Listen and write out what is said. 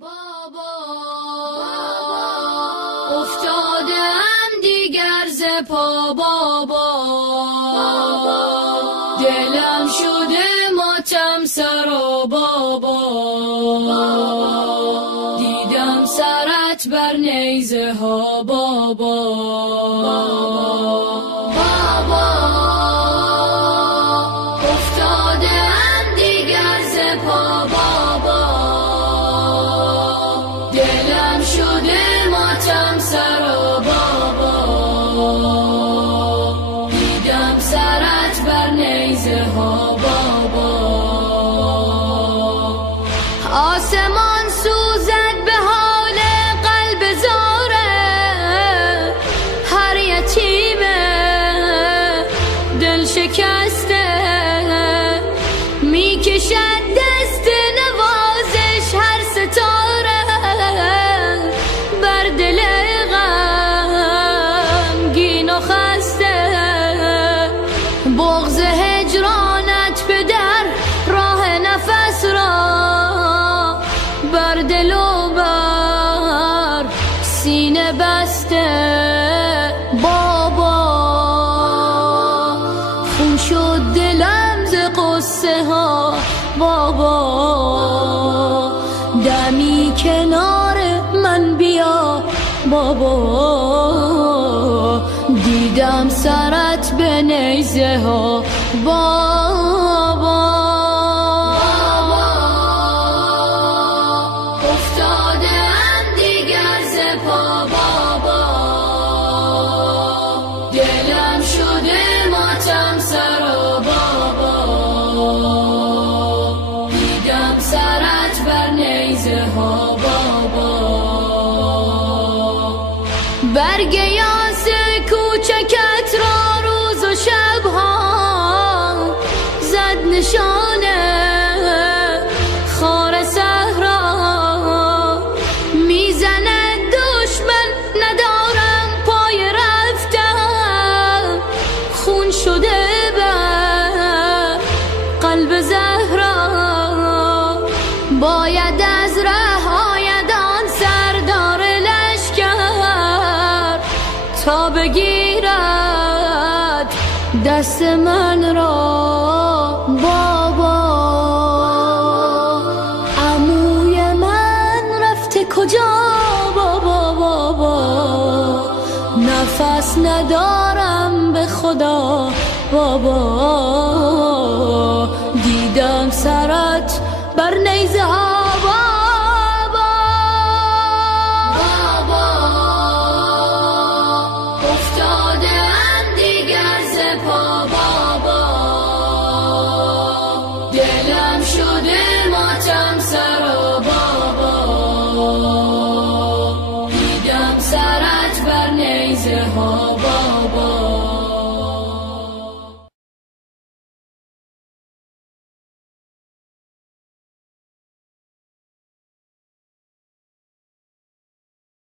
بابا افتادم دیگر ز پا بابا، دلم شده ماتم سرا بابا، دیدم سرت بر نیزه ها بابا. بابا افتادم دیگر ز پا بابا، دلم شده ماتم سرا بابا، دیدم سرت بر نیزه ها بابا. آسمان سوزد به حال قلب زاره، هر یتیمه دل شکسته میکشد دست نوازش هر ستاره بر دل غمگین و خسته. بغض هجرانت پدر راه نفس را بر دل و بر سینه بسته. بابا خون شد دلم ز قصه ها بابا، دمی کنار من بیا بابا، دیدم سرت به نیزه ها بابا. افتادم دیگر ز پا بابا، دلم شده ماتم سرا بابا، دیدم سرت بر نیزه ها بابا. برگ یاس کوچکت را روز و شبها زد نشانه خار صحرا، میزند دشمن ندارم پای رفتم، خون شده بر قلب زهرا. باید از ره آید آن سردار لشکر تا بگیرد دست من را بابا. عموی من رفته کجا بابا بابا، نفس ندارم به خدا بابا، دیدم سرت